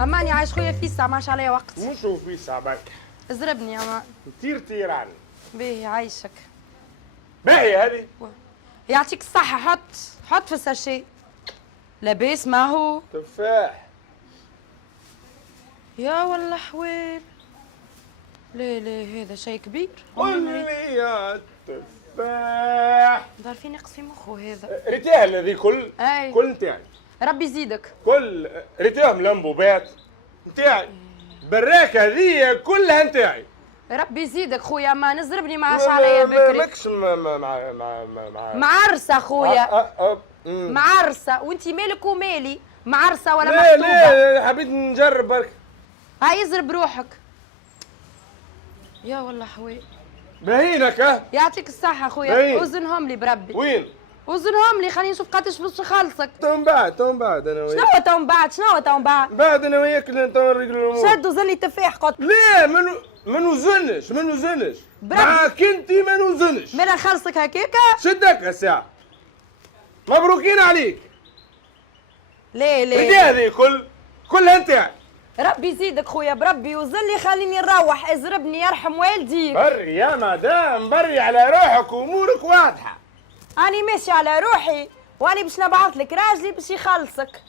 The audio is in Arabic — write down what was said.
اماني عايش خويا فيسع ماش عليا وقت. مش هو في ساعة اضربني اما. طير عني. باهي عايشك. باهي هذه. يعطيك الصحة. حط في الساشي. لاباس ما هو تفاح. يا والله حوال. لا هذا شيء كبير. قل لي يا تفاح. دار فين يقصي مخو هذا. ريتيها الذي كل. اي كل نتاعي. ربي يزيدك. كل ريتيهم لمبوبات نتاعي. براك هذه كلها نتاعي. ربي يزيدك خويا ما نزربني معاش عليا بكري. ماكش معرسة خويا. معرسة وانتي مالك ومالي. معرسة ولا مخطوبة. لا حبيت نجرب برك. هاي يزرب روحك. يا والله حوال. باهينك يعطيك الصحة خويا. وزنهم لي بربي. وين؟ وزنهم لي خليني نشوف قداش باش نخلصك. تو من بعد انا وياك. شنو تو من بعد؟ بعد انا وياك نرجع الامور. شد وزن لي تفاح قلت. لا ما نوزنش. معاك انت ما نوزنش. ما نخلصك هكاكا. شدك الساعة. مبروكين عليك. لا هذه كلها نتاعي. ربي يزيدك خويا بربي وزن لي خليني نروح. ازربني يرحم والديك. بري يا مدام بري على روحك وامورك واضحة. أنا ماشي على روحي وأنا باش نبعث لك راجلي باش يخلصك.